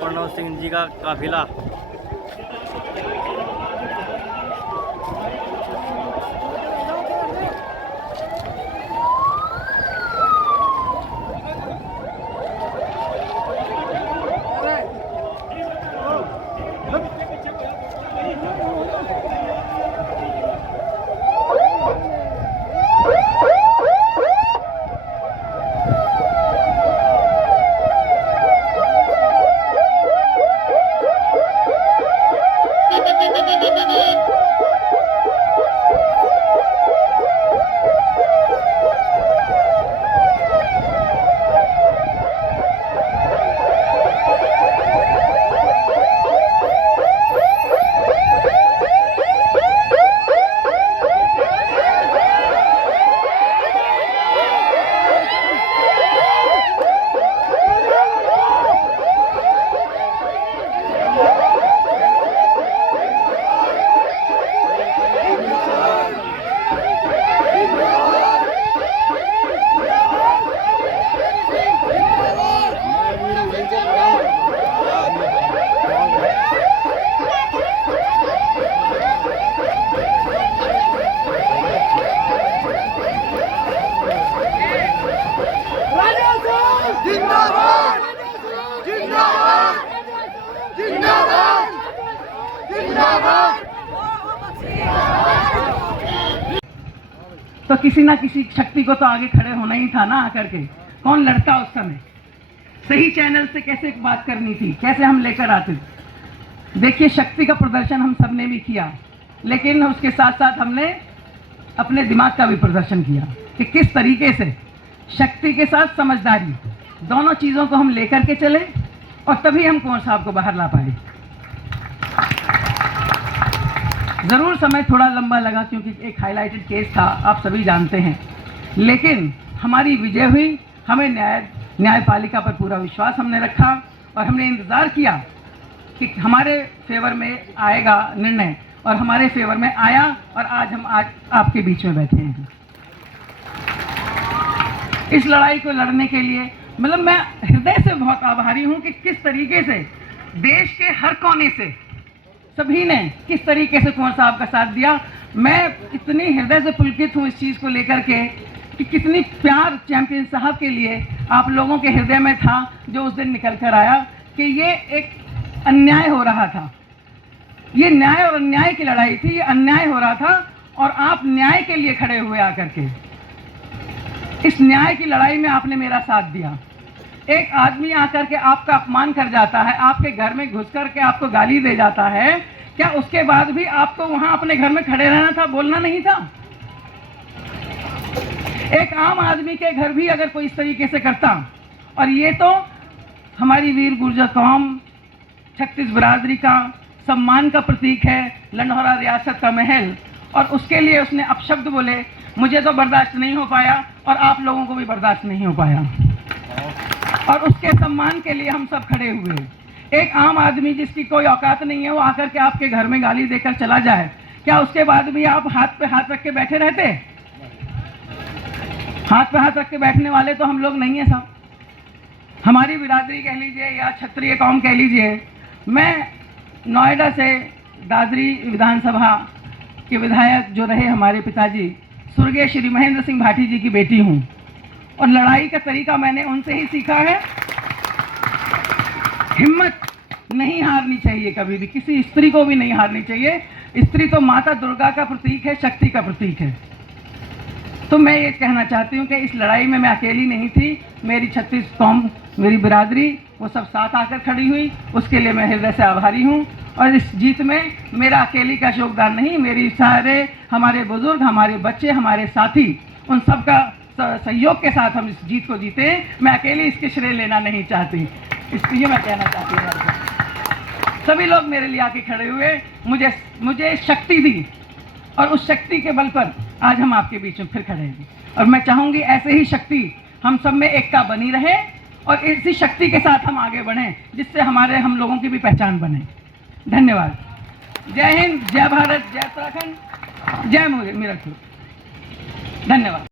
प्रणव सिंह जी का काफिला। जिंदाबाद जिंदाबाद जिंदाबाद जिंदाबाद। तो किसी ना किसी शक्ति को तो आगे खड़े होना ही था ना आकर के। कौन लड़ता उस समय? सही चैनल से कैसे बात करनी थी, कैसे हम लेकर आते थे। देखिए, शक्ति का प्रदर्शन हम सबने भी किया, लेकिन उसके साथ साथ हमने अपने दिमाग का भी प्रदर्शन किया कि किस तरीके से शक्ति के साथ समझदारी, दोनों चीज़ों को हम लेकर के चले और तभी हम कुंवर साहब को बाहर ला पाए। ज़रूर समय थोड़ा लंबा लगा क्योंकि एक हाईलाइटेड केस था, आप सभी जानते हैं, लेकिन हमारी विजय हुई। हमें न्यायपालिका पर पूरा विश्वास हमने रखा और हमने इंतज़ार किया कि हमारे फेवर में आएगा निर्णय, और हमारे फेवर में आया और आज हम आपके बीच में बैठे हैं। इस लड़ाई को लड़ने के लिए मतलब मैं हृदय से बहुत आभारी हूं कि किस तरीके से देश के हर कोने से सभी ने किस तरीके से कुंवर साहब का साथ दिया। मैं इतनी हृदय से पुलकित हूं इस चीज़ को लेकर के कि कितनी प्यार चैंपियन साहब के लिए आप लोगों के हृदय में था, जो उस दिन निकल कर आया कि ये एक अन्याय हो रहा था। ये न्याय और अन्याय की लड़ाई थी, ये अन्याय हो रहा था और आप न्याय के लिए खड़े हुए आकर के। इस न्याय की लड़ाई में आपने मेरा साथ दिया। एक आदमी आकर के आपका अपमान कर जाता है, आपके घर में घुस कर के आपको गाली दे जाता है, क्या उसके बाद भी आपको वहां अपने घर में खड़े रहना था, बोलना नहीं था? एक आम आदमी के घर भी अगर कोई इस तरीके से करता, और ये तो हमारी वीर गुर्जर कौम, 36 बिरादरी का सम्मान का प्रतीक है, लंढौरा रियासत का महल, और उसके लिए उसने अपशब्द बोले। मुझे तो बर्दाश्त नहीं हो पाया और आप लोगों को भी बर्दाश्त नहीं हो पाया, और उसके सम्मान के लिए हम सब खड़े हुए। एक आम आदमी जिसकी कोई औकात नहीं है, वो आकर के आपके घर में गाली देकर चला जाए, क्या उसके बाद भी आप हाथ पे हाथ रख के बैठे रहते? हाथ पे हाथ रख के बैठने वाले तो हम लोग नहीं है साहब। हमारी बिरादरी कह लीजिए या क्षत्रिय कौम कह लीजिए। मैं नोएडा से दादरी विधानसभा के विधायक जो रहे हमारे पिताजी स्वर्गीय श्री महेंद्र सिंह भाटी जी की बेटी हूँ, और लड़ाई का तरीका मैंने उनसे ही सीखा है। हिम्मत नहीं हारनी चाहिए कभी भी, किसी स्त्री को भी नहीं हारनी चाहिए। स्त्री तो माता दुर्गा का प्रतीक है, शक्ति का प्रतीक है। तो मैं ये कहना चाहती हूँ कि इस लड़ाई में मैं अकेली नहीं थी, मेरी 36 कौम, मेरी बिरादरी, वो सब साथ आकर खड़ी हुई। उसके लिए मैं हृदय से आभारी हूँ। और इस जीत में मेरा अकेली का योगदान नहीं, मेरी सारे हमारे बुजुर्ग, हमारे बच्चे, हमारे साथी, उन सब का सहयोग के साथ हम इस जीत को जीते हैं। मैं अकेली इसके श्रेय लेना नहीं चाहती, इसलिए मैं कहना चाहती हूँ सभी लोग मेरे लिए आके खड़े हुए, मुझे शक्ति दी, और उस शक्ति के बल पर आज हम आपके बीच में फिर खड़े हैं। और मैं चाहूँगी ऐसे ही शक्ति हम सब में एकता बनी रहे, और इसी शक्ति के साथ हम आगे बढ़ें, जिससे हम लोगों की भी पहचान बने। धन्यवाद। जय हिंद, जय भारत, जय उत्तराखंड, जय मीरठ। धन्यवाद।